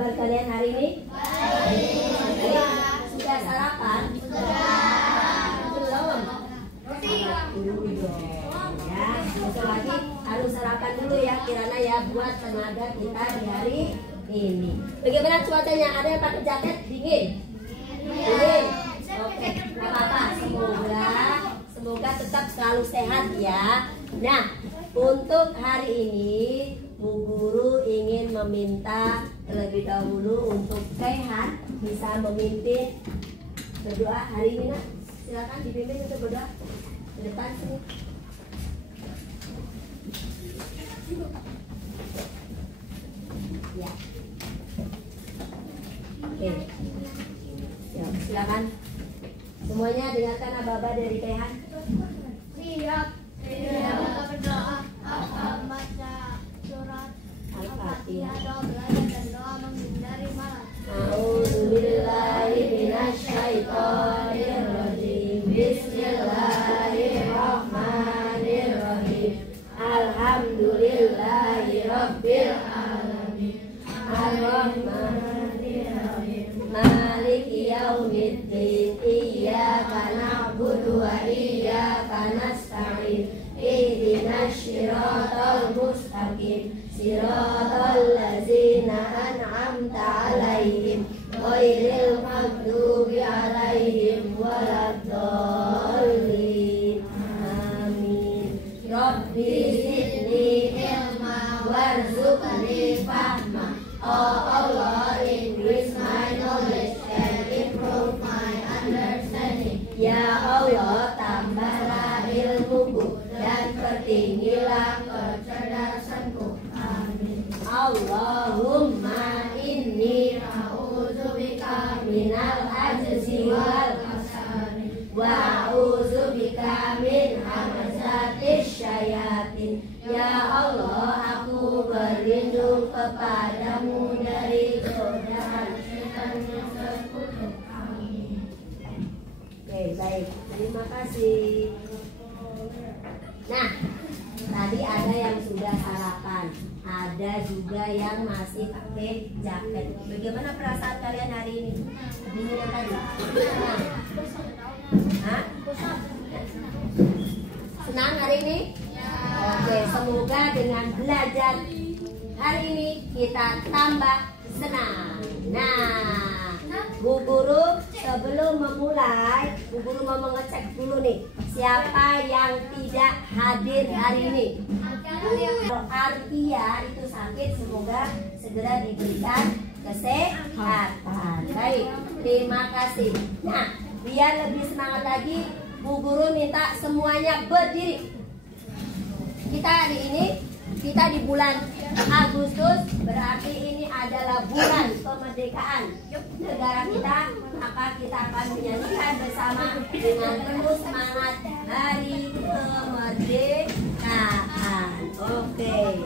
kabar kalian hari ini? Baik. Sudah sarapan? Belum? Dulu dong. Ya, besok lagi harus sarapan dulu ya Kirana ya, buat tenaga kita di hari ini. Bagaimana cuacanya? Ada yang pakai jaket? Dingin? Dingin? Oke, nggak apa-apa. Semoga tetap selalu sehat ya. Nah, untuk hari ini Bu Guru ingin meminta terlebih dahulu untuk Kaihan bisa memimpin berdoa hari ini. Nak, silakan dipimpin untuk berdoa ke depan sini. Ya. Oke. Ya, silakan. Semuanya dengarkan aba-aba dari Kaihan. Siap. Kita berdoa. Baca surat Al-Fatihah, doa belajar dan doa menghindari malam. A'udzubillahi minasyaitonirrajim. Bismillahirrahmanirrahim. Alhamdulillahi rabbil alamin. Ar-Rahmanirrahim. Maliki yaumiddin. Iyyaka na'budu wa iyyaka nasta'in. Ihdinas siratal mustaqim. Siratal ladzina an'amta 'alaihim ghairil maghdubi 'alaihim waladdallin. Amin. Rabbi zidni ilma warzuqni fahma. Oh Allah, increase my knowledge and improve my understanding. Ya Allah, tambahlah ilmuku dan pertinggilah kecerdasanku. Amin. Allahumma inni a'udzubika minal ajzi wal kasali wa a'udzubika min hamazatis syayatin. Ya Allah, aku berlindung kepadamu dari godaan setan yang terkutuk. Amin. Oke, baik. Terima kasih. Nah, tadi ada yang sudah sarapan, ada juga yang masih pakai jaket. Bagaimana perasaan kalian hari ini? Dingin yang tadi? Senang? Hah? Senang hari ini? Oke, semoga dengan belajar hari ini kita tambah senang. Nah, Bu Guru sebelum memulai, Bu Guru mau mengecek dulu nih, siapa yang tidak hadir hari ini. Kalau Artia itu sakit, semoga segera diberikan kesehatan. Baik, terima kasih. Nah, biar lebih semangat lagi, Bu Guru minta semuanya berdiri. Kita hari ini, kita di bulan Agustus, berarti ini adalah bulan kemerdekaan negara kita. Maka kita akan menyanyikan bersama dengan penuh semangat Hari Kemerdekaan. Oke.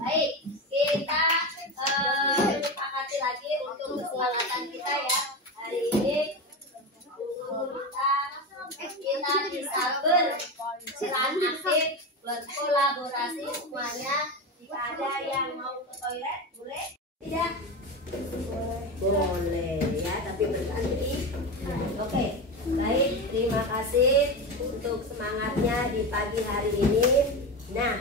Baik, kita sepakati lagi untuk keselamatan kita ya. Hari ini kita bisa berperan aktif, berkolaborasi semuanya. Jika ada yang mau ke toilet, boleh? Tidak? Boleh ya, tapi berhenti. Oke, baik, terima kasih untuk semangatnya di pagi hari ini. Nah,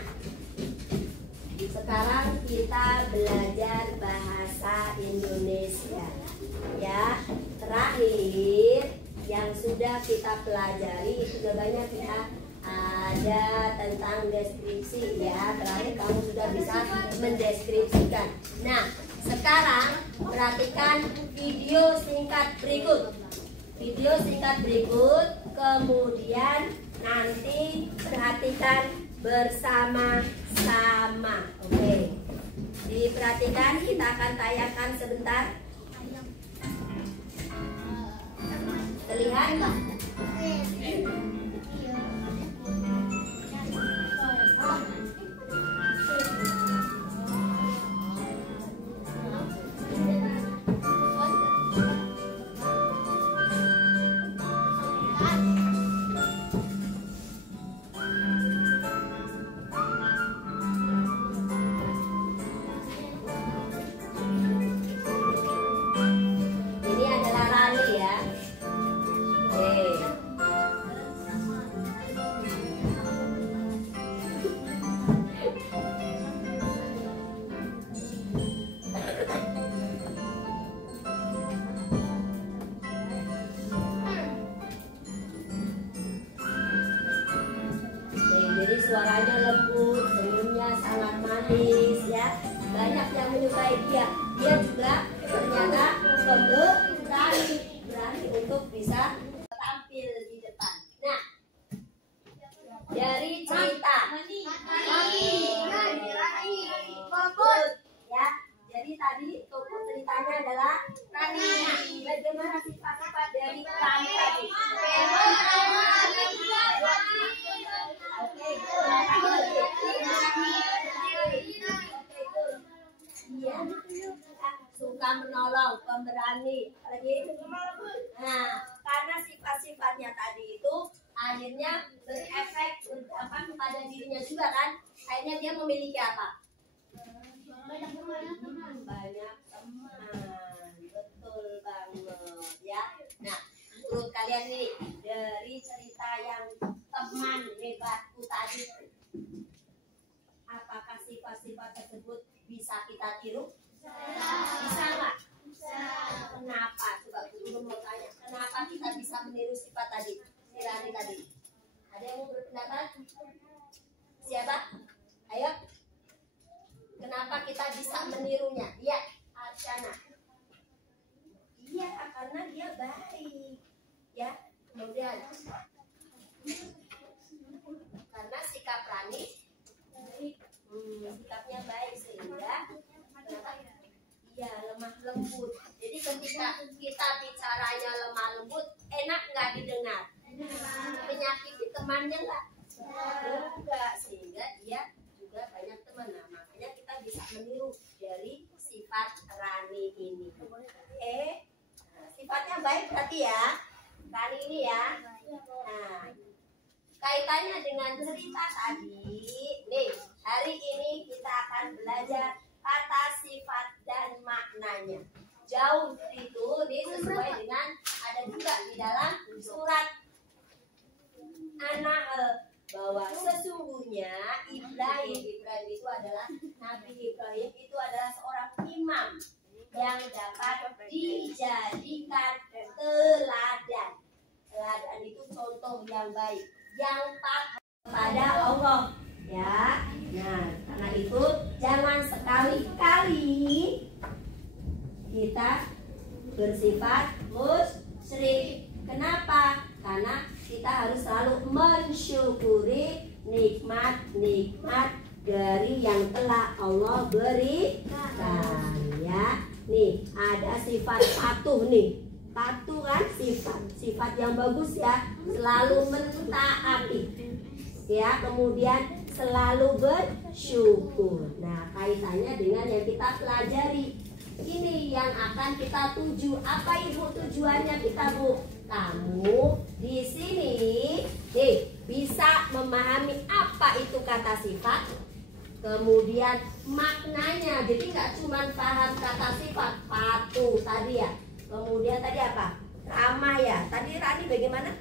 sekarang kita belajar bahasa Indonesia. Ya, terakhir yang sudah kita pelajari itu sudah banyak ya. Ada tentang deskripsi ya. Terakhir kamu sudah bisa mendeskripsikan. Nah, sekarang perhatikan video singkat berikut. Video singkat berikut, kemudian nanti perhatikan bersama-sama. Oke, diperhatikan, kita akan tayangkan sebentar. Terlihat? Suaranya lembut, senyumnya sangat manis ya. Banyak yang menyukai dia. Dia juga ternyata berani untuk bisa tampil di depan. Nah, dari cerita ya. Jadi tadi tokoh ceritanya adalah Rani. Bagaimana sifat-sifat dari Rani tadi? Iya, suka menolong, pemberani, lagi. Nah, karena sifat-sifatnya tadi itu akhirnya berefek berdampak kepada dirinya juga kan? Akhirnya dia memiliki apa? Banyak teman. Betul banget ya. Nah, menurut kalian nih dari cerita yang teman hebatku tadi, apakah sifat-sifat tersebut bisa kita tiru? Bisa nggak? Kenapa? Coba Guru mau tanya. Kenapa kita bisa meniru sifat tadi? Sirani tadi. Ada yang mau berpendapat? Siapa? Ayo. Kenapa kita bisa menirunya? Iya, Arsyana. Iya, karena dia baik. Ya, kemudian karena sikap Rani sikapnya baik sehingga iya lemah lembut. Jadi ketika kita bicaranya lemah lembut, enak nggak didengar? Menyakiti temannya nggak? Enggak, sehingga dia juga banyak teman. Nah, makanya kita bisa meniru dari sifat Rani ini. Sifatnya baik berarti ya, Rani ini ya. Nah, kaitannya dengan cerita tadi, nih hari ini kita akan belajar kata sifat dan maknanya. Jauh itu nih sesuai dengan ada juga di dalam surat An-Nahl bahwa sesungguhnya Ibrahim itu adalah Nabi Ibrahim itu adalah seorang imam yang dapat dijadikan teladan. Teladan itu contoh yang baik, yang taat kepada Allah ya. Nah, karena itu jangan sekali-kali kita bersifat musyrik. Kenapa? Karena kita harus selalu mensyukuri nikmat-nikmat dari yang telah Allah berikan ya. Nih, ada sifat patuh nih. Patuh kan sifat yang bagus ya, selalu mentaati ya, kemudian selalu bersyukur. Nah, kaitannya dengan yang kita pelajari ini yang akan kita tuju. Apa Ibu tujuannya kita, Bu? Kamu di sini bisa memahami apa itu kata sifat, kemudian maknanya. Jadi nggak cuma paham kata sifat patuh tadi ya. Kemudian tadi apa? ramah ya. Tadi Rani bagaimana?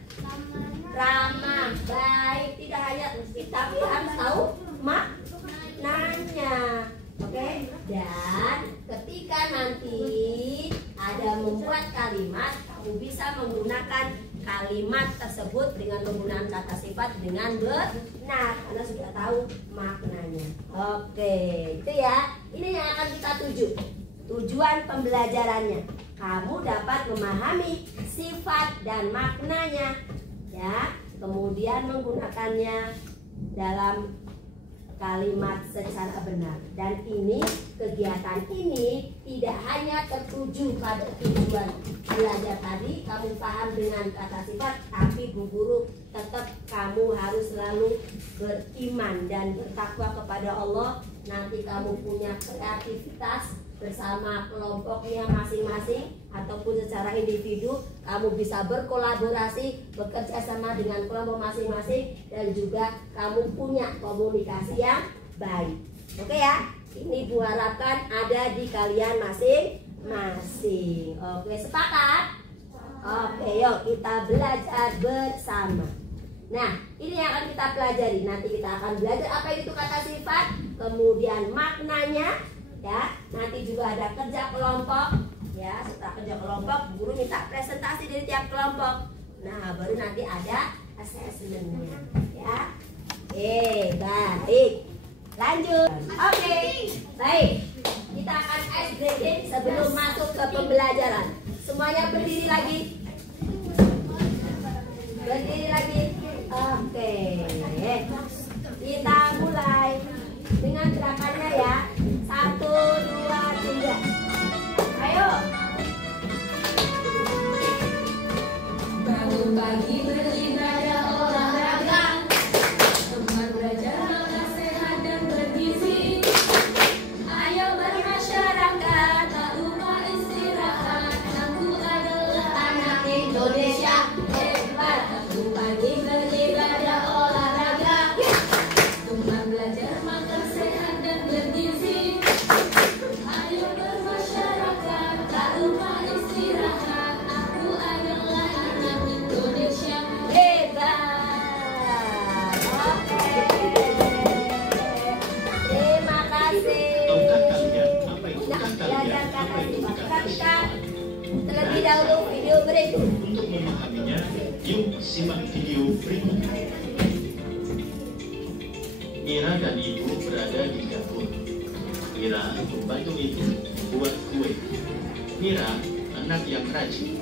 Ramah, baik. Tidak hanya tapi harus tahu maknanya. Oke? Dan ketika nanti ada membuat kalimat, kamu bisa menggunakan kalimat tersebut dengan menggunakan kata sifat dengan benar karena sudah tahu maknanya. Oke, itu ya. Ini yang akan kita tuju. Tujuan pembelajarannya, kamu dapat memahami sifat dan maknanya, ya. Kemudian menggunakannya dalam kalimat secara benar. Dan ini, kegiatan ini tidak hanya tertuju pada tujuan belajar tadi, kamu paham dengan kata sifat, tapi Bu Guru tetap kamu harus selalu beriman dan bertakwa kepada Allah. Nanti kamu punya kreativitas bersama kelompoknya masing-masing ataupun secara individu, kamu bisa berkolaborasi, bekerja sama dengan kelompok masing-masing, dan juga kamu punya komunikasi yang baik. Oke ya, ini Bu harapkan ada di kalian masing-masing. Oke, sepakat? Oke, yuk kita belajar bersama. Nah, ini yang akan kita pelajari. Nanti kita akan belajar apa itu kata sifat, kemudian maknanya, ya. Nanti juga ada kerja kelompok, ya. Setelah kerja kelompok, guru minta presentasi dari tiap kelompok. Nah, baru nanti ada assessment-nya, ya. Baik. Lanjut. Oke, baik. Kita akan ice breaking sebelum masuk ke pembelajaran. Semuanya berdiri lagi. Berdiri lagi. Oke. Kita mulai dengan gerakannya ya. 1, 2, 3. Ayo. Bangun pagi beribadah olahraga, teman belajar makan sehat dan bergizi. Ayo bermasyarakat, tak lupa istirahat. Aku adalah anak Indonesia hebat. Bangun pagi beribadah olahraga, teman belajar makan sehat dan bergizi. Ayo bermasyarakat, tak lupa istirahat. Aku adalah anak Indonesia Hebat. Oke. Terima kasih. Nah, belajar kata sifat. Perhatikan terlebih dahulu video berikut. Untuk memahaminya, yuk simak video berikut. Mira dan Ibu berada di dapur. Mira membantu Ibu buat kue. Mira anak yang rajin.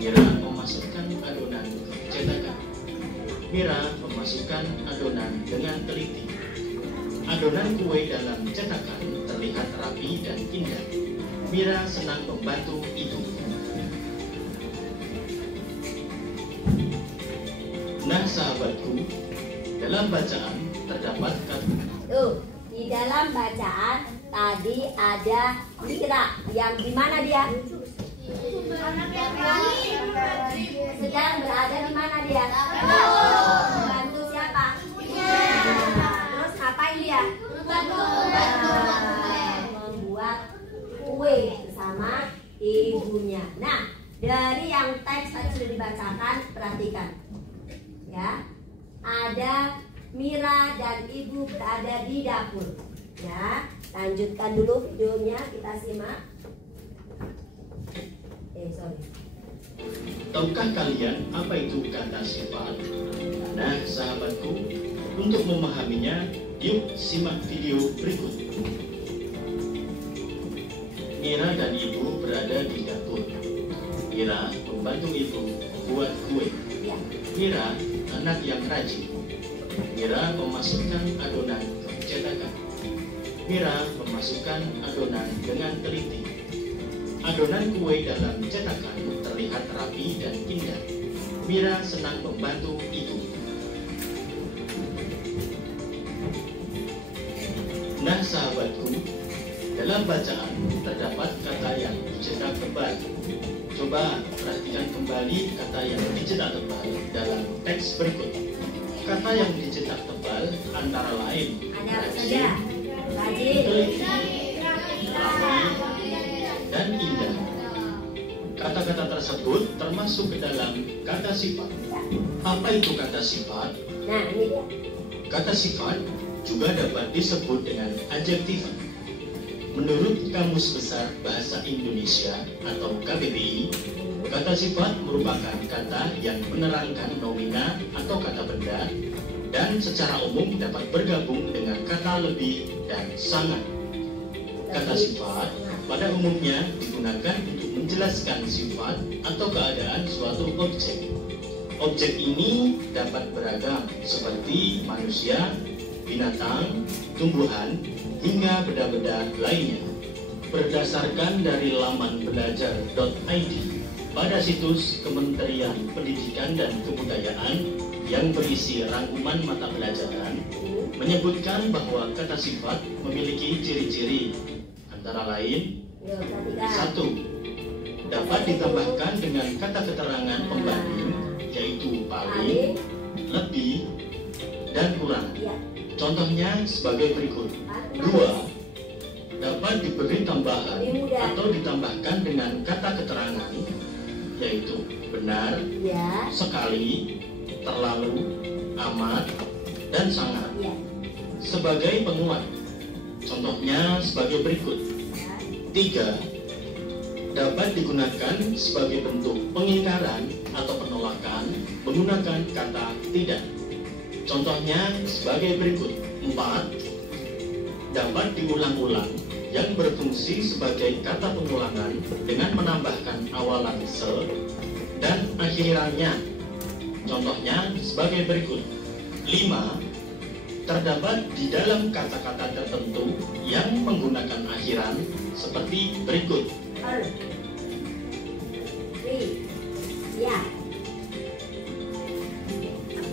Mira memasukkan adonan ke cetakan. Mira memasukkan adonan dengan teliti. Adonan kue dalam cetakan terlihat rapi dan indah. Mira senang membantu Ibu. Nah sahabatku, dalam bacaan terdapat kata. Tuh, di dalam bacaan tadi ada Mira yang di mana dia? Sedang berada di mana dia? Membantu siapa? Terus ngapain dia? Membuat kue bersama ibunya. Nah, dari yang teks tadi sudah dibacakan, perhatikan. Ya, ada Mira dan Ibu berada di dapur. Ya, lanjutkan dulu videonya, kita simak. Tahukah kalian apa itu kata sifat? Nah sahabatku, untuk memahaminya, yuk simak video berikut. Mira dan Ibu berada di dapur. Mira membantu Ibu buat kue. Mira anak yang rajin. Mira memasukkan adonan ke cetakan. Mira memasukkan adonan dengan teliti. Adonan kue dalam cetakan terlihat rapi dan indah. Mira senang membantu Ibu. Nah sahabatku, dalam bacaan terdapat kata yang dicetak tebal. Coba perhatikan kembali kata yang dicetak tebal dalam teks berikut. Kata yang dicetak tebal antara lain Ada apa saja? Rajin. teliti, rapi, dan indah. Kata-kata tersebut termasuk ke dalam kata sifat. Apa itu kata sifat? Nah, ini dia. Kata sifat juga dapat disebut dengan adjektif. Menurut Kamus Besar Bahasa Indonesia atau KBBI, kata sifat merupakan kata yang menerangkan nomina atau kata benda dan secara umum dapat bergabung dengan kata lebih dan sangat. Kata sifat pada umumnya digunakan untuk menjelaskan sifat atau keadaan suatu objek. Objek ini dapat beragam seperti manusia, binatang, tumbuhan, hingga benda-benda lainnya. Berdasarkan dari laman belajar.id pada situs Kementerian Pendidikan dan Kebudayaan yang berisi rangkuman mata pelajaran, menyebutkan bahwa kata sifat memiliki ciri-ciri antara lain: 1. Dapat ditambahkan dengan kata keterangan pembanding, yaitu paling, lebih, dan kurang. Contohnya sebagai berikut. 2. Dapat diberi tambahan atau ditambahkan dengan kata keterangan, yaitu benar, sekali, terlalu, amat, dan sangat. Sebagai penguat. Contohnya sebagai berikut. 3. Dapat digunakan sebagai bentuk pengingkaran atau penolakan menggunakan kata tidak. Contohnya sebagai berikut. 4. Dapat diulang-ulang yang berfungsi sebagai kata pengulangan dengan menambahkan awalan se dan akhirannya. Contohnya sebagai berikut. 5. Terdapat di dalam kata-kata tertentu yang menggunakan akhiran seperti berikut.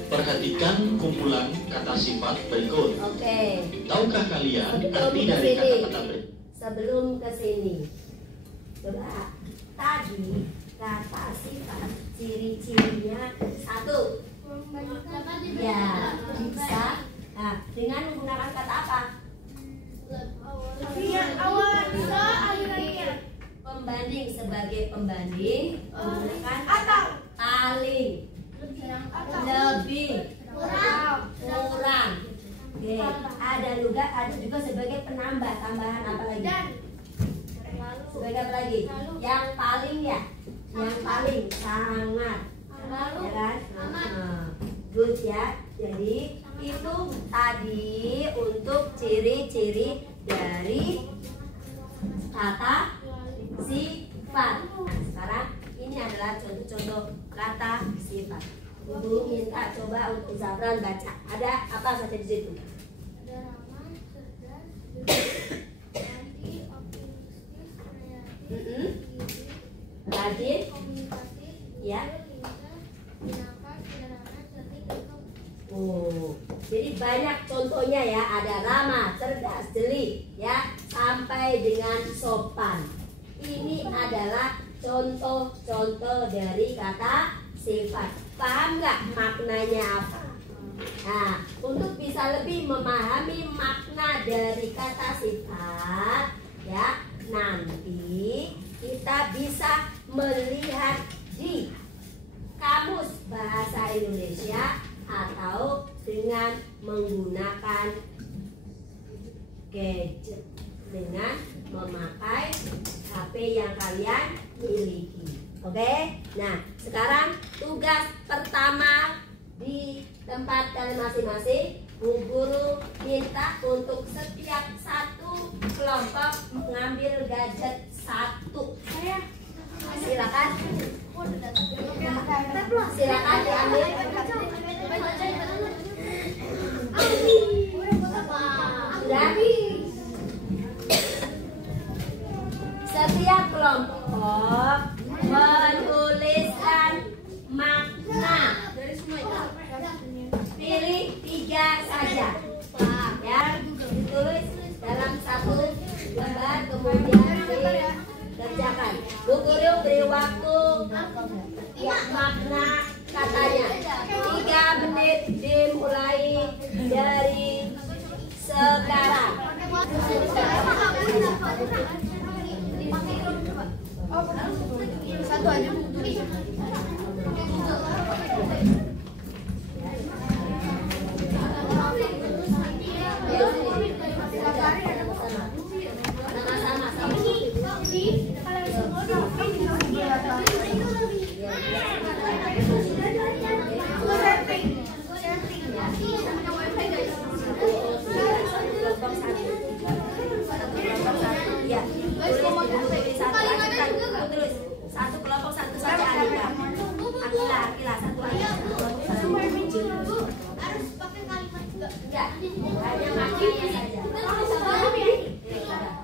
Perhatikan kumpulan kata sifat berikut. Oke. Tahukah kalian arti dari kata-kata berikut? Sebelum ke sini, coba tadi kata sifat ciri-cirinya 1. Ya, bisa. Nah, dengan menggunakan kata apa? Pembanding. Sebagai pembanding menggunakan kata paling, lebih, kurang. Oke. Ada juga sebagai penambah, tambahan apa lagi? Sebagai apa lagi? Yang paling ya, yang paling sangat, ya kan? Good ya. Jadi itu tadi untuk ciri-ciri dari kata sifat. Nah, sekarang ini adalah contoh-contoh kata sifat. Ibu minta coba untuk Zafran baca. Ada apa saja di situ? Ada ramah, cerdas, nanti, optimistis, kreatif, Rajin, komunikatif, ya. lincah, menyenangkan, sederhana, cerdik, dan Jadi banyak contohnya ya. Ada ramah, cerdas, jeli, ya, sampai dengan sopan. Ini adalah contoh-contoh dari kata sifat. Paham nggak maknanya apa? Nah, untuk bisa lebih memahami makna dari kata sifat, ya, nanti kita bisa melihat di Kamus Bahasa Indonesia atau dengan menggunakan gadget, dengan memakai HP yang kalian miliki. Oke, nah sekarang tugas pertama di tempat kalian masing-masing, Bu Guru minta untuk setiap satu kelompok mengambil gadget 1. Silakan. Silakan diambil. Sudah? Setiap kelompok menuliskan makna. Pilih 3 saja. Ya, ditulis dalam satu lembar, kemudian dikerjakan. Bu Guru beri waktu ya, makna katanya 3 menit dimulai dari sekarang. Satu kelompok satu saja Alika. Akila satu aja. Harus pakai kalimat juga. Enggak, hanya maknanya saja. Satu kelompok hanya satu.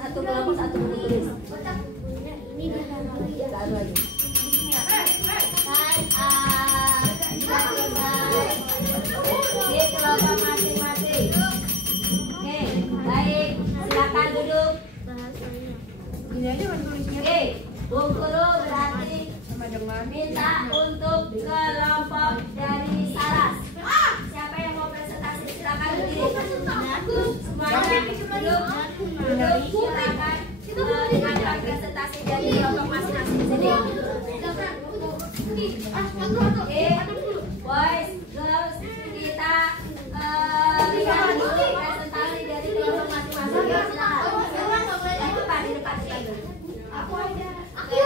Satu kelompok satu menulis. Baru lagi. Di kelompok masing-masing. Oke, baik. Silakan duduk. Oke, Bu Guru berarti minta untuk kelompok dari Saras. Siapa yang mau presentasi silakan berdiri. Semuanya duduk. Silakan dengarkan presentasi dari kelompok masing-masing. Sini. Oke, boys, girls, kita lihat dulu presentasi dari kelompok masing-masing. Silakan. Di depan. Aku aja. Oke,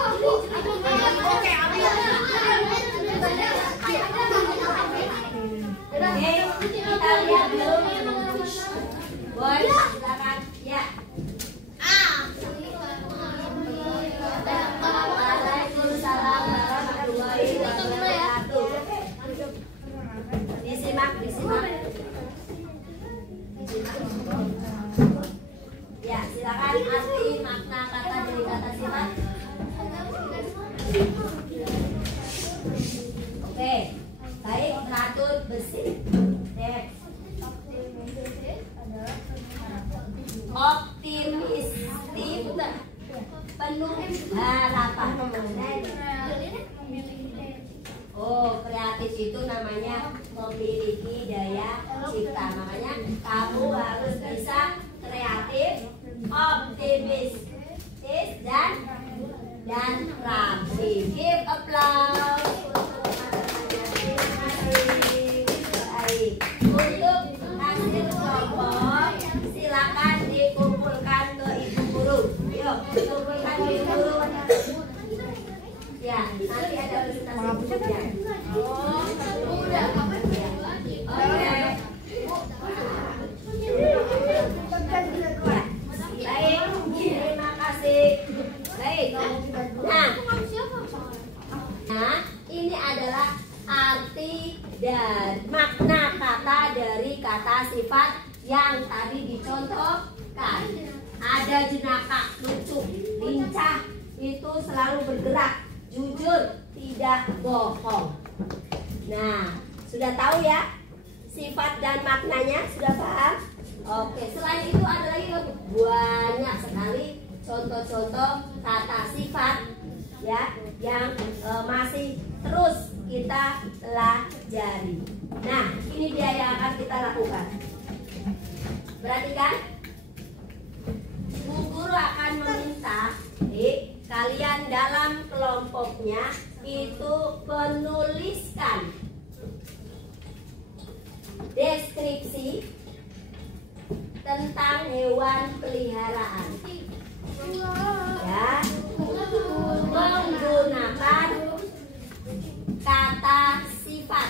kita lihat dulu. Boys, silakan. Ya. Waalaikumsalam warahmatullahi wabarakatuh. Disimak. Ya, silakan arti makna kata dari kata sifat. Oke, baik, teratur bersih. Next. Optimistik, penuh harapan. Oh, kreatif itu namanya memiliki daya cipta. Makanya kamu harus bisa kreatif, optimistis dan rapi. Give applause. Baik. Untuk hasil kelompok silakan dikumpulkan ke Ibu Guru. Yuk, kumpulkan ke Ibu Guru. Ya, nanti ada presentasi berikutnya. Oke. Baik, terima kasih. Baik. Nah, ini adalah arti dan makna kata dari kata sifat yang tadi dicontohkan. Ada jenaka, lucu, lincah, itu selalu bergerak, jujur, tidak bohong. Nah, sudah tahu ya sifat dan maknanya, sudah paham? Oke, selain itu ada lagi banyak sekali contoh-contoh kata sifat ya yang masih terus kita pelajari. Nah, ini dia yang akan kita lakukan. Perhatikan, Bu Guru akan meminta kalian dalam kelompoknya itu menuliskan deskripsi tentang hewan peliharaan. Ya, menggunakan kata sifat.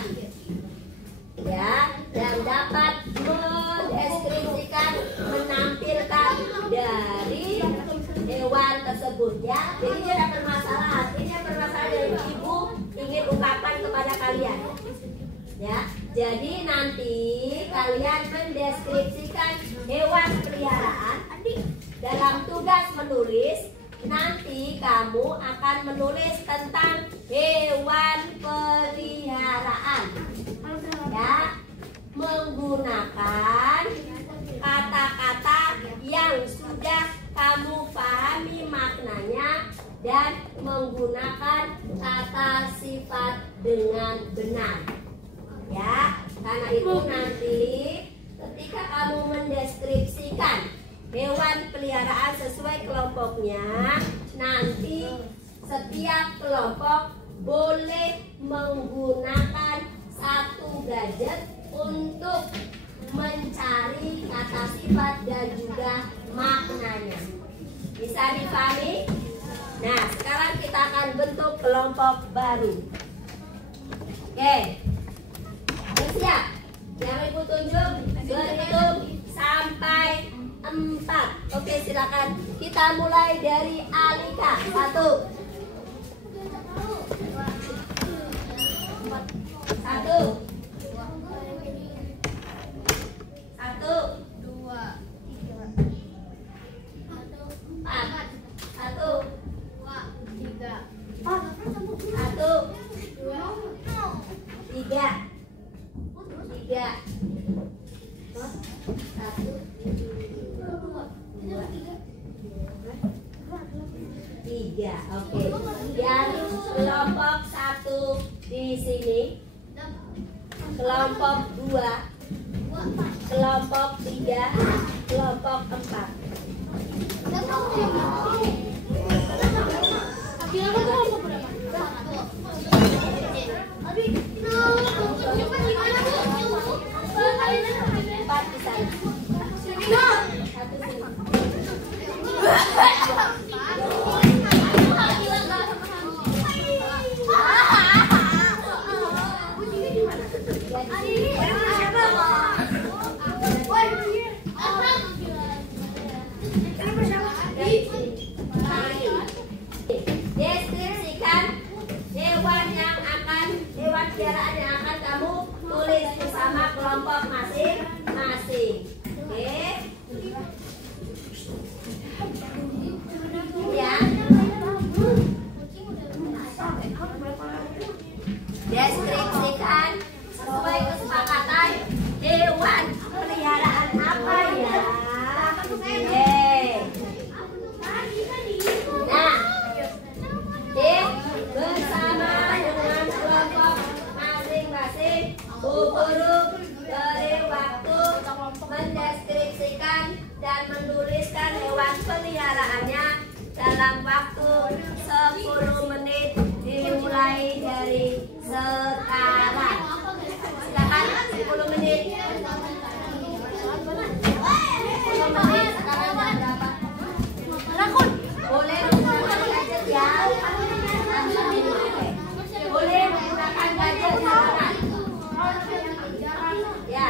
Ya, dan dapat mendeskripsikan, menampilkan dari hewan tersebut ya. Jadi ini ada permasalahan. Ini permasalahan dari ibu ingin ungkapkan kepada kalian. Ya, jadi nanti kalian mendeskripsikan hewan peliharaan. Dalam tugas menulis, nanti kamu akan menulis tentang hewan menggunakan kata-kata yang sudah kamu pahami maknanya dan menggunakan kata sifat dengan benar. Ya, karena itu nanti ketika kamu mendeskripsikan hewan peliharaan sesuai kelompoknya, nanti setiap kelompok boleh menggunakan satu gadget untuk mencari kata sifat dan juga maknanya. Bisa dipahami? Nah, sekarang kita akan bentuk kelompok baru. Oke, siap? Yang ibu tunjuk berhitung sampai 4. Oke, silakan. Kita mulai dari Alika. 1. 1. 3. Oke. Yang kelompok 1 di sini, kelompok 2, kelompok 3, kelompok 4. Deskripsikan hewan peliharaan yang akan kamu tulis bersama kelompok masing-masing. Oke. Ya. Deskripsikan sesuai kesepakatan hewan peliharaan apa ya? Oke. Nah, bersama dengan kelompok masing-masing, Bu Guru beri waktu mendeskripsikan dan menuliskan hewan peliharaannya dalam waktu 10 menit dimulai dari sekarang. Silakan 10 menit. 10 menit sekarang jam berapa? Boleh menggunakan gadget ya. Boleh menggunakan gadget silakan. Ya.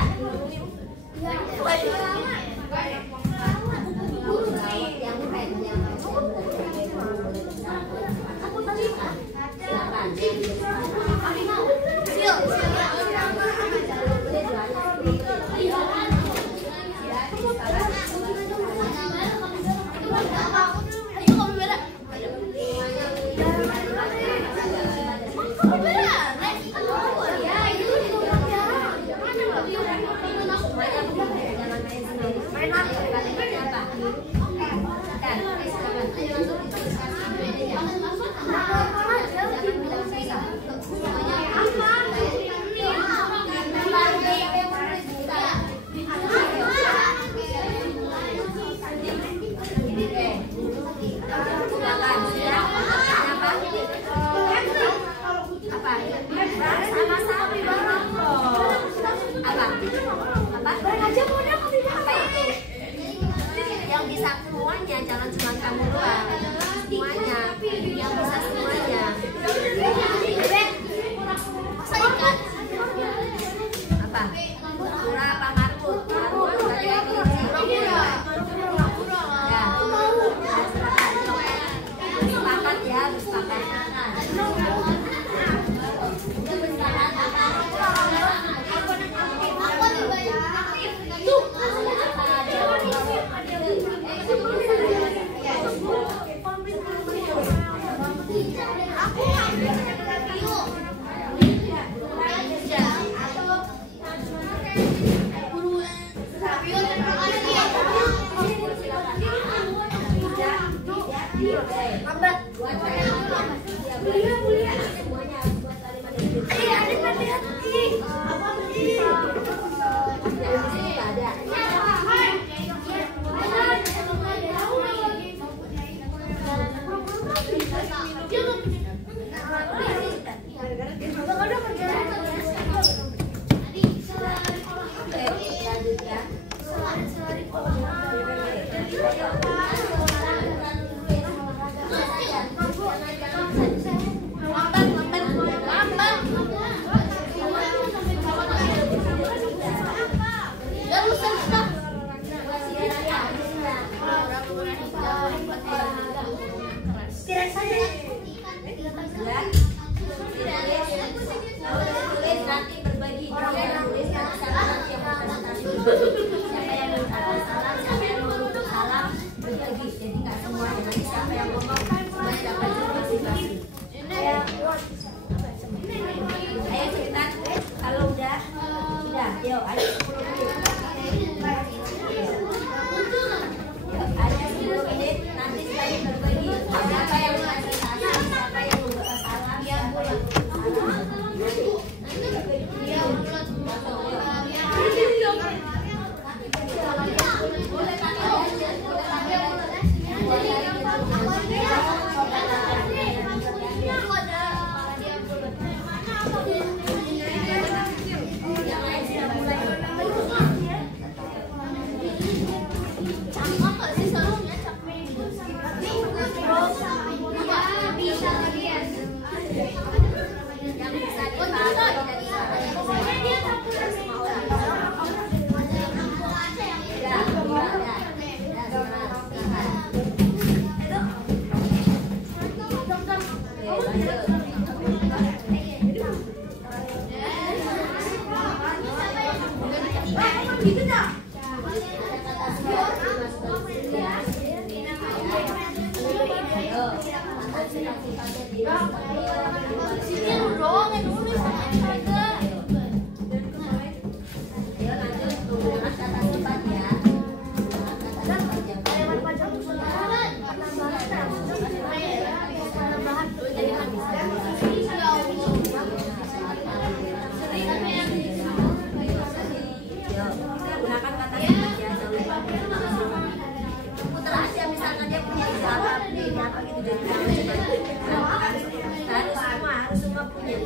harus semua punya.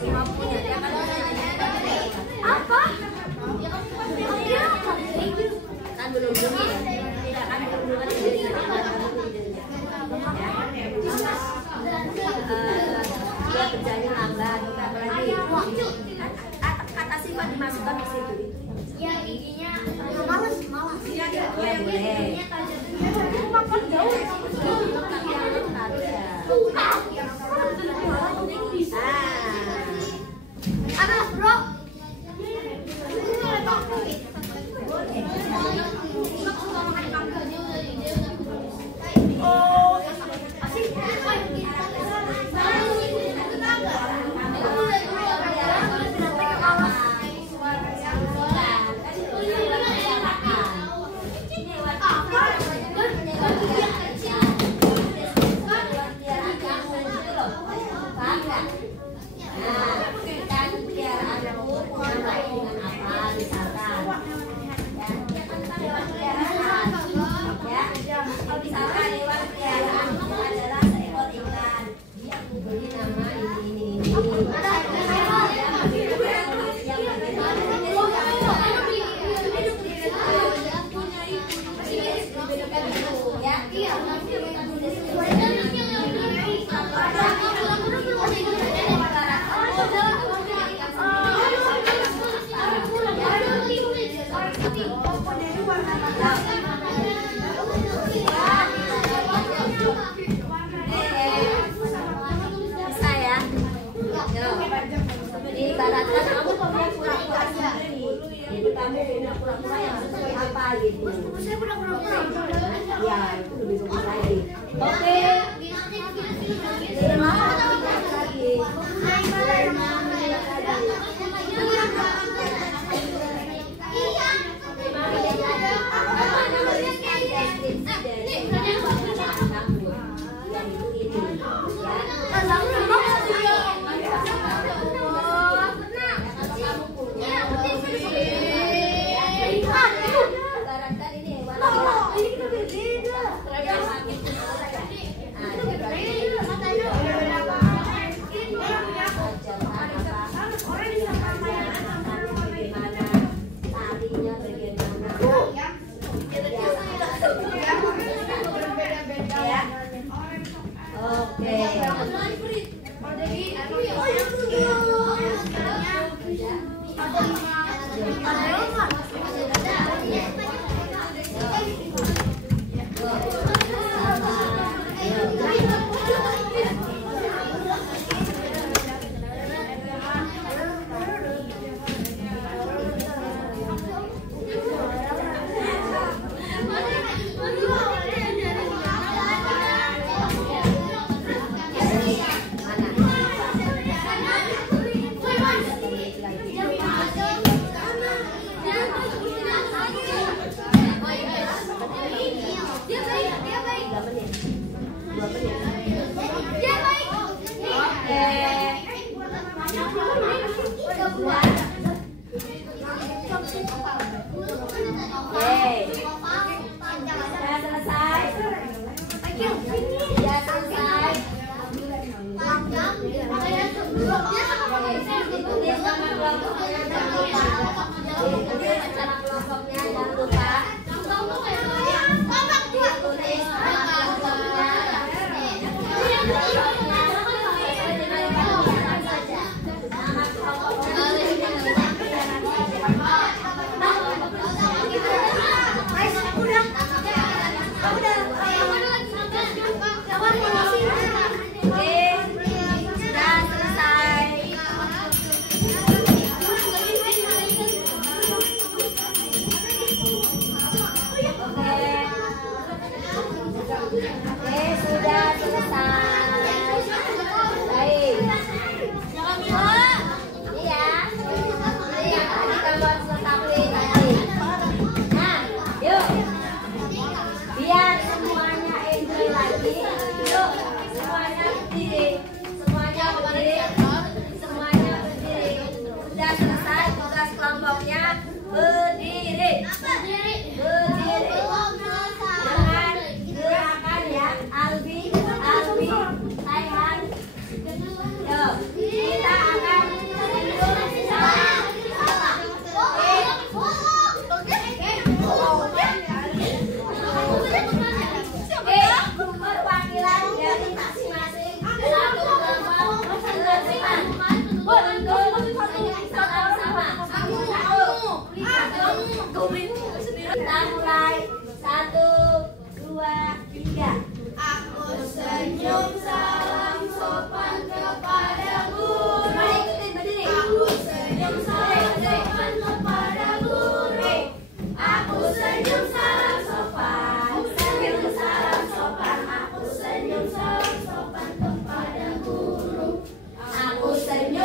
Semua punya. Jangan apa? Kan belum beli ya? Tidak kan belum ada jadi dia kerjanya lambat, apalagi kata sifat dimasukkan ke situ. Ya giginya malas. Ya boleh. Makan jauh. Apa bro? Ibaratkan kamu pura-pura sendiri, jadi kamu punya pura-pura yang sesuai apa gitu. Saya pura-pura. Ya itu lebih bagus lagi. Oke.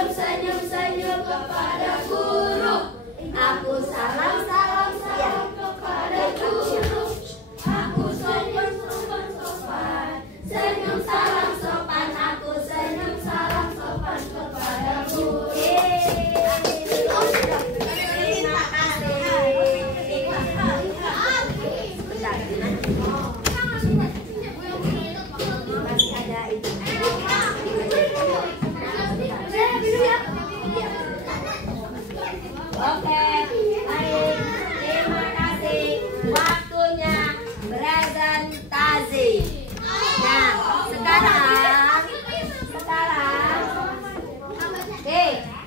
senyum kepada guru. Aku salam Kepada guru. Aku senyum sopan. Senyum salam sopan. Aku senyum salam sopan kepada guru. Terima kasih. Bentar, masih ada itu. Oke, baik. Terima kasih. Waktunya presentasi. Nah, sekarang.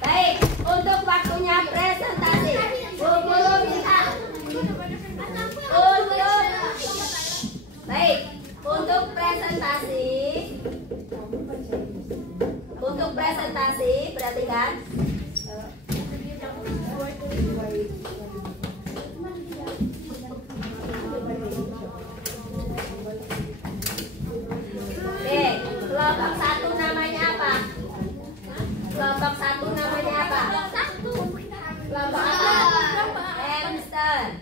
Baik. Untuk waktunya presentasi, Bu Guru minta untuk presentasi, perhatikan. Kelompok 1 namanya apa? Kelompok 1 namanya apa? Kelompok apa? Hamster.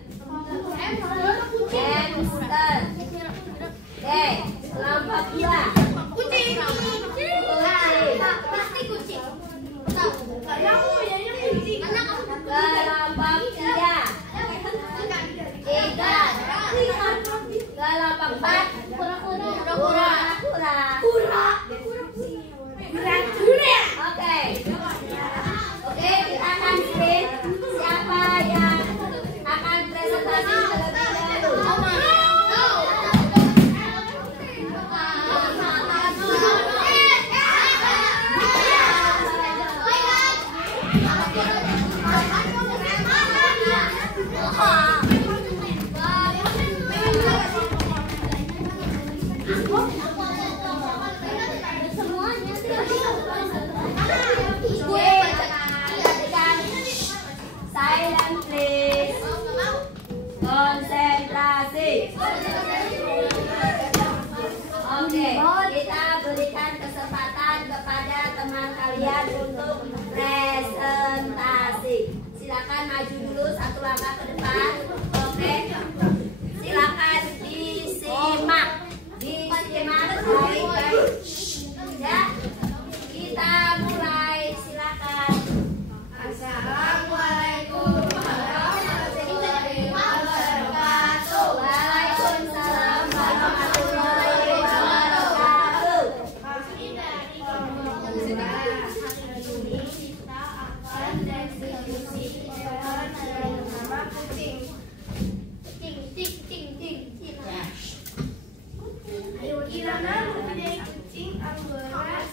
Oke, kelompok 2. Kucing. Pasti kucing. Kelompok 3. Ikan. Kelompok 4. Kura-kura. Oke, kita akan screen siapa yang akan presentasi terlebih dahulu. Silent please. Konsentrasi. Oke, kita berikan kesempatan kepada teman kalian untuk presentasi. Silakan maju dulu 1 langkah ke depan. Oke, silakan disimak. Baik-baik. Ya, kita mulai. Silakan. Assalamualaikum warahmatullahi wabarakatuh. Waalaikumsalam warahmatullahi wabarakatuh. Kami dari kelompok 2. Hari ini kita akan berdiskusi tentang nama kucing. Kirana mempunyai kucing Anggora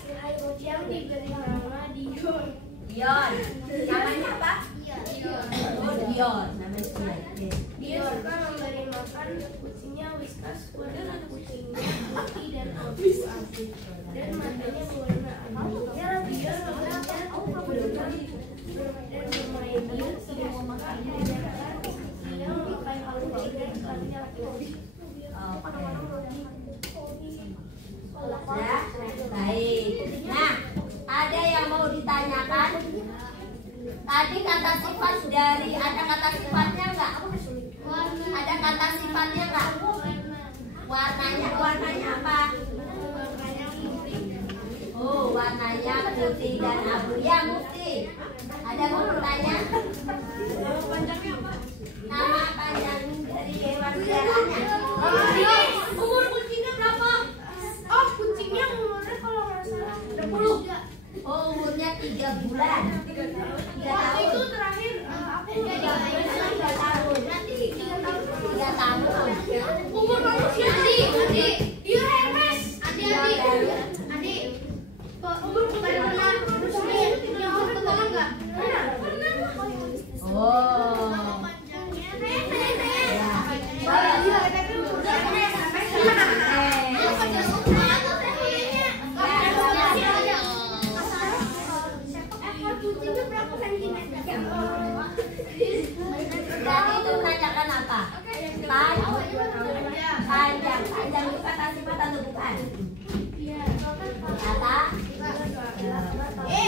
yang diberi nama Dion. Dion. Namanya apa? Oh, Dion. Namanya Dion. Dia suka memberi makan kucingnya Whiskas, warna kucingnya putih dan abu-abu, dan matanya berwarna abu. Dia dan bermain dia tidak suka diajarkan. Dia memakai kalung dan kelaminnya laki-laki. Ya, baik. Nah, ada yang mau ditanyakan? Tadi kata sifat dari, ada kata sifatnya enggak? Ada kata sifatnya enggak? Warnanya apa? Oh, warnanya putih dan abu. Ya, Mufti. Ada mau bertanya? Nama panjang dari hewan peliharaannya? Umur kucingnya berapa? Oh, kucingnya umurnya kalau nggak salah 20. Oh, umurnya 3 bulan. 3 tahun. itu terakhir aku 3 tahun. 3 tahun. Umur manusia. Adik. Dia Hermes. Adik. Umur pernah manusia yang ketolong nggak? Oh. Berarti itu menandakan apa? Panjang. Panjang itu kata sifat atau bukan? Kata. Ya.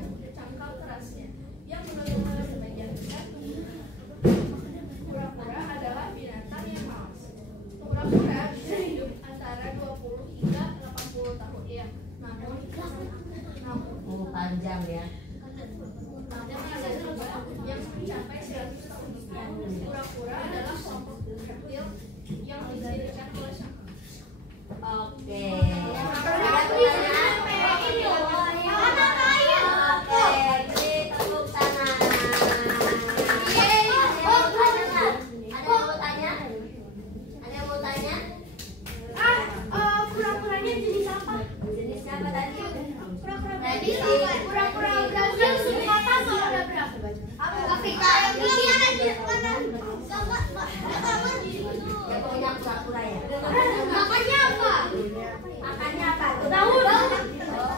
dengan cangkal kerasnya yang menutup sebagian besar tubuh. Kura-kura adalah binatang yang malas. Kura-kura bisa hidup antara 20 hingga 80 tahun ya. Namun panjang ya. ada juga yang mencapai 100 tahun. Kura-kura adalah kelompok reptil yang didirikan oleh cangkal. Oke. Ada pertanyaan? Oke, beri tepuk tangan. Ada yang mau tanya? Ada yang mau tanya? Kura-kuranya jenis apa? Jenis apa tadi? Tadi kura-kura Brazil Sumatera atau ada berapa? Afrika yang ini mana? Ya pokoknya kura-kura ya. Makannya apa? Makannya apa? Daun.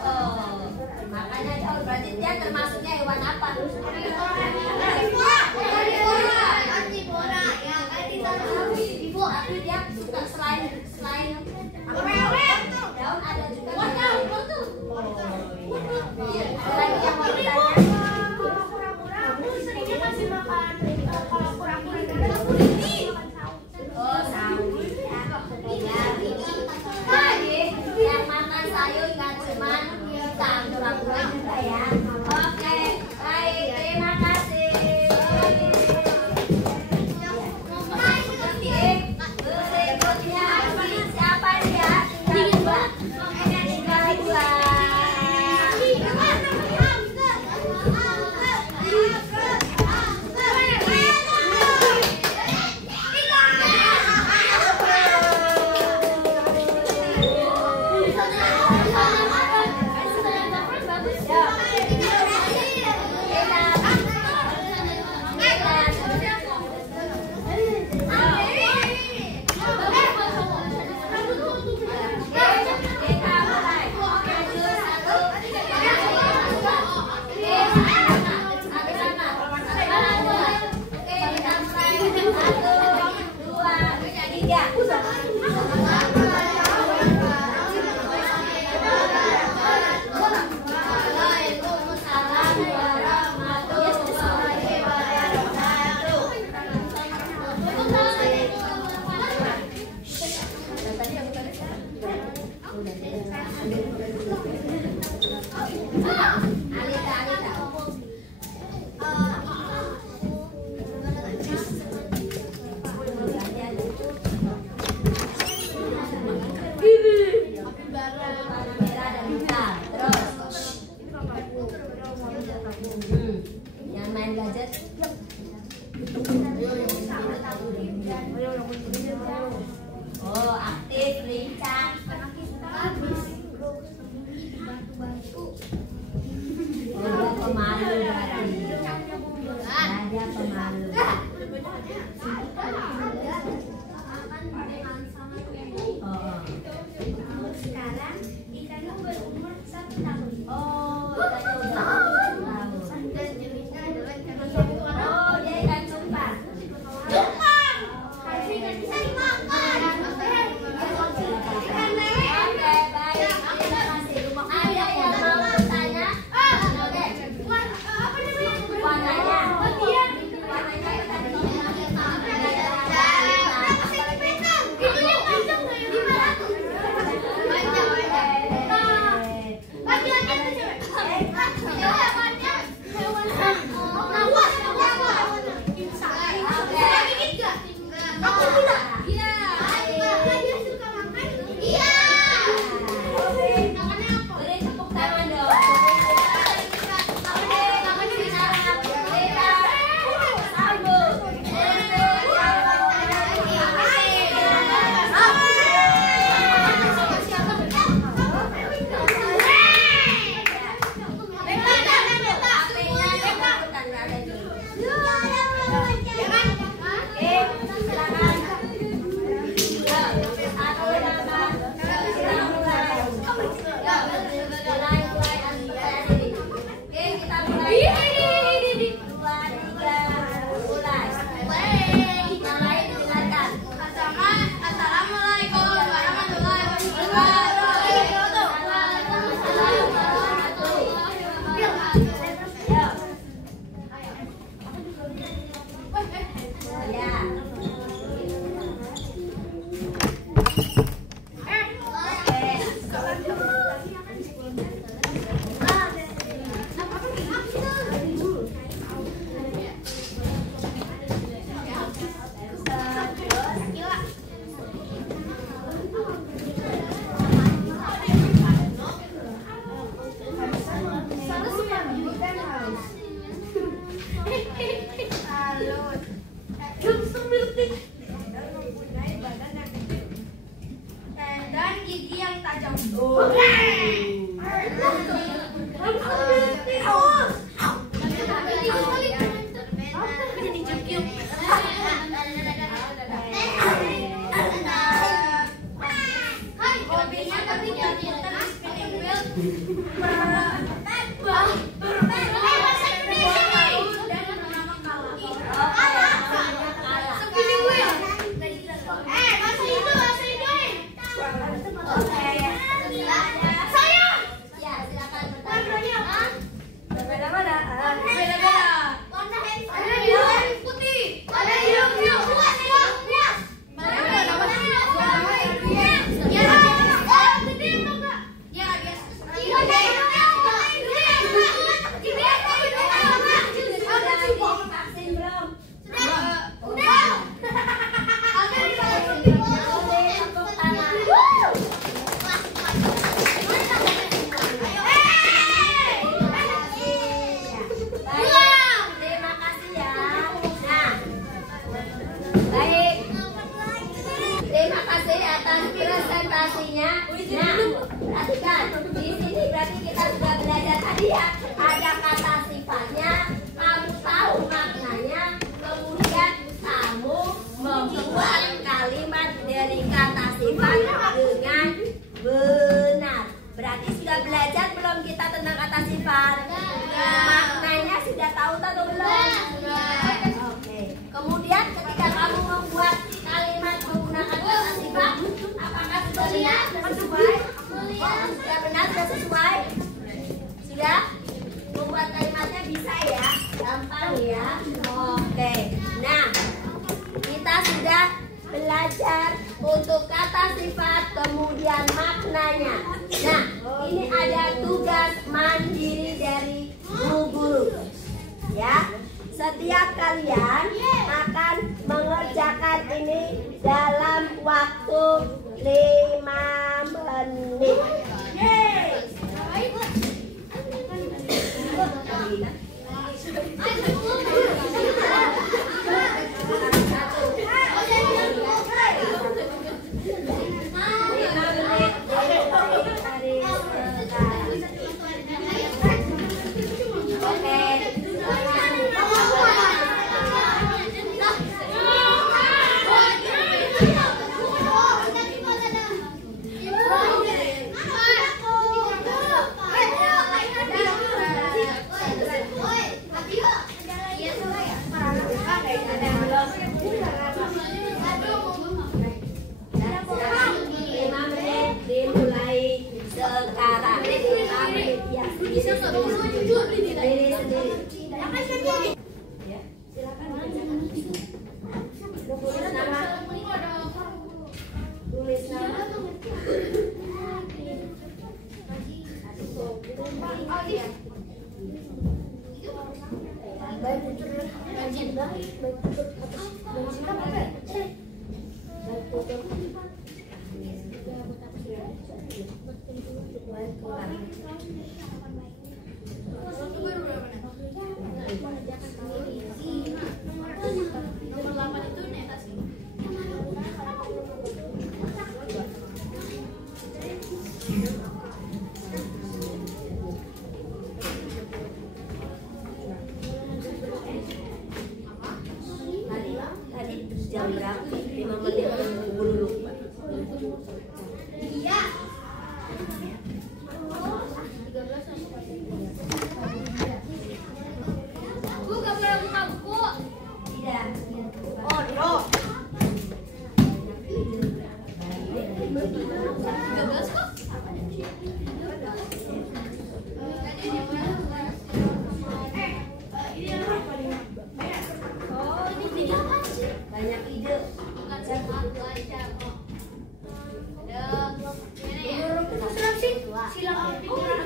Oh, makannya daun. Berarti dia termasuknya hewan apa? Tapi dia suka selain daun ada juga ada lagi yang mau ditanya? Kura-kura aku seringnya masih makan kalau kura-kura darah kulitnya makan saus. Oh, sawi ya. Jadi yang makan sayur nggak cuma kita, kura-kura juga ya. Oke, baik, terima kasih. Berikutnya siapa dia? Tinggal dua. Yang main gadget. Oh, aktif, lincah. Oh, dia pemalu berarti. Nah, dia pemalu. Oh. Sekarang ikannya berumur 1 tahun. Oh, ikannya udah 1 tahun. Dan jenisnya adalah ikan Oh, dia ikan Kan? Di sini berarti kita sudah belajar tadi ya. Ada kata sifatnya, kamu tahu maknanya, kemudian kamu membuat kalimat dari kata sifat dengan benar. Berarti sudah belajar belum kita tentang kata sifat? Maknanya sudah tahu atau belum? Oke. Kemudian ketika kamu membuat kalimat menggunakan kata sifat, apakah sudah benar? Sesuai? Sudah benar? Sudah sesuai? Sudah? Membuat kalimatnya bisa ya? Gampang ya? Oke. Nah, kita sudah belajar untuk kata sifat kemudian maknanya. Nah, ini ada tugas mandiri dari Bu Guru. Ya, setiap kalian akan mengerjakan ini dalam waktu 5 menit. Jam berapa? 5 menit dulu. Iya. Bu, gak boleh buka buku. Tidak. Oh, no. Bagus kok. Oh, ini video apa sih? Banyak ide. Bukan satu aja kok. Silang pikiran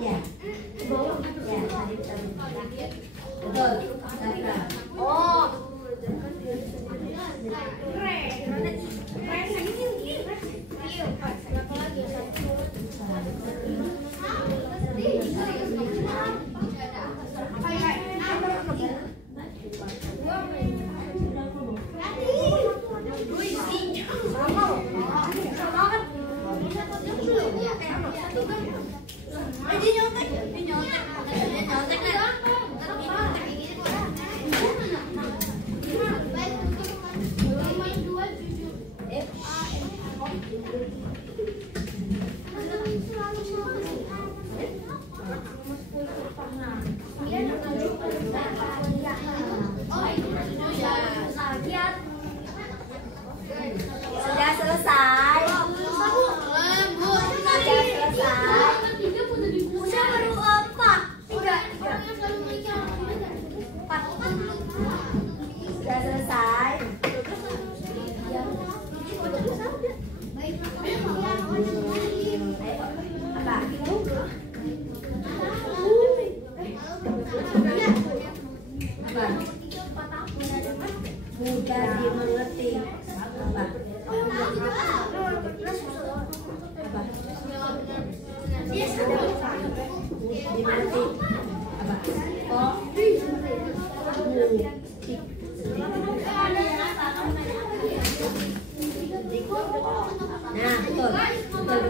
Ya. Ya, tadi kita betul. Sandra. oh, Sudah selesai. Sudah selesai. Mudah dimengerti. Apa? Dimengerti. Apa? Oh. Nah, betul. Betul.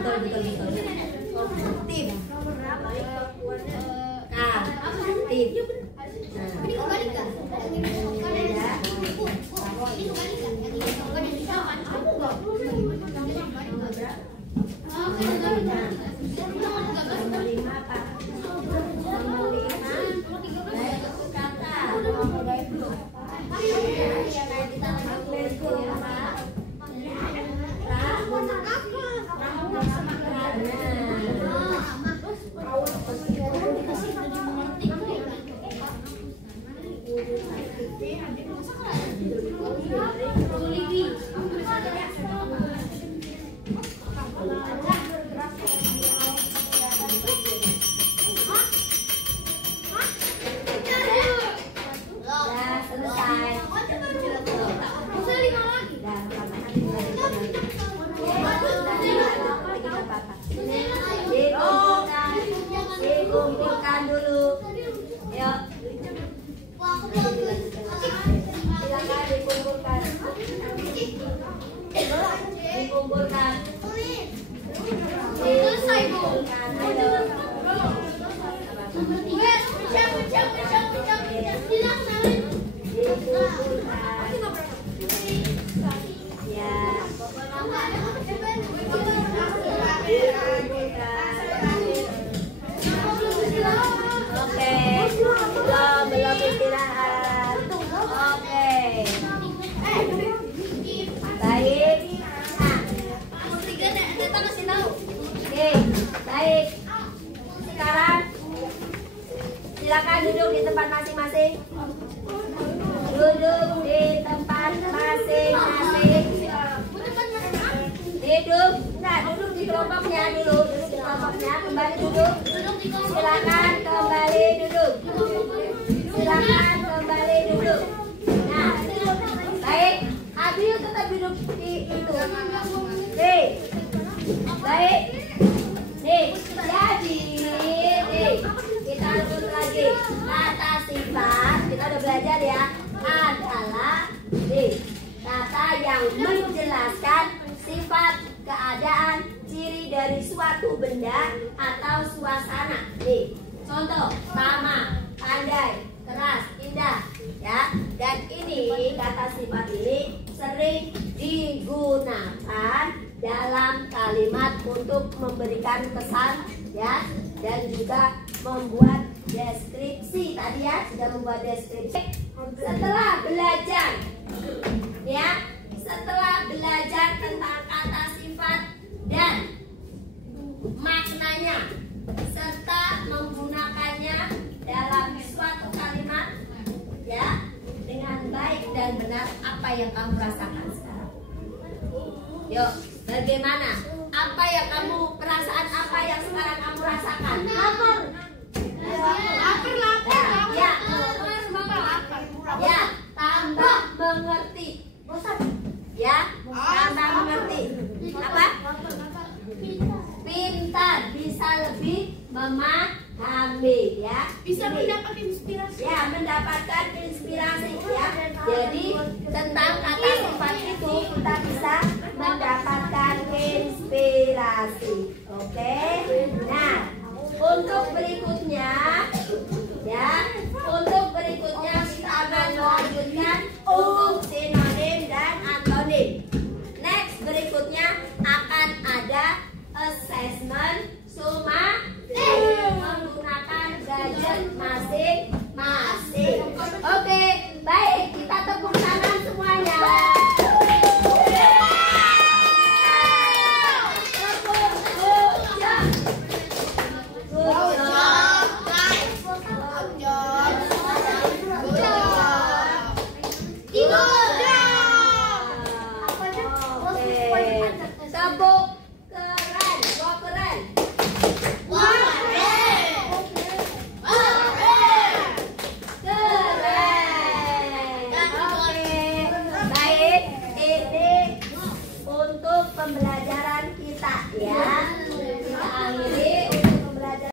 kumpulkan dulu. Yuk. Silakan dikumpulkan. Dikumpulkan. Selesai, Bu. Dikumpulkan. Ayo. Ya. Oke, belum istirahat. Oke, baik. Oke, baik. Sekarang silakan duduk di tempat masing-masing. Duduk di tempat masing-masing. Duduk, duduk di kelompoknya dulu. Duduk di kelompoknya, kembali duduk. Silakan kembali duduk. Silakan kembali duduk. Nah, baik. Abil tetap duduk di itu. Nih, baik. Nih, jadi nih kita urut lagi. Kata sifat kita udah belajar ya. Adalah nih kata yang menjelaskan sifat, keadaan, ciri dari suatu benda atau suasana. Nih, contoh, ramah, pandai, keras, indah, ya. Dan ini kata sifat ini sering digunakan dalam kalimat untuk memberikan kesan, ya, dan juga membuat deskripsi. Tadi ya sudah membuat deskripsi. Setelah belajar, ya. Setelah belajar tentang kata sifat dan maknanya serta menggunakannya dalam suatu kalimat, ya, dengan baik dan benar, apa yang kamu rasakan sekarang? Yuk, bagaimana? Apa yang kamu perasaan apa yang sekarang kamu rasakan? Lapar. Ya. Ya, tambah mengerti. Ya, tambah mengerti. Apa? Pintar, bisa lebih memahami, ya. Bisa mendapat inspirasi. Ya, mendapatkan inspirasi, ya. Jadi tentang kata sifat itu kita bisa mendapatkan inspirasi. Oke. Nah, untuk berikutnya, ya, untuk berikutnya kita akan melanjutkan untuk sinonim dan antonim. Next berikutnya akan ada assessment sumatif menggunakan gadget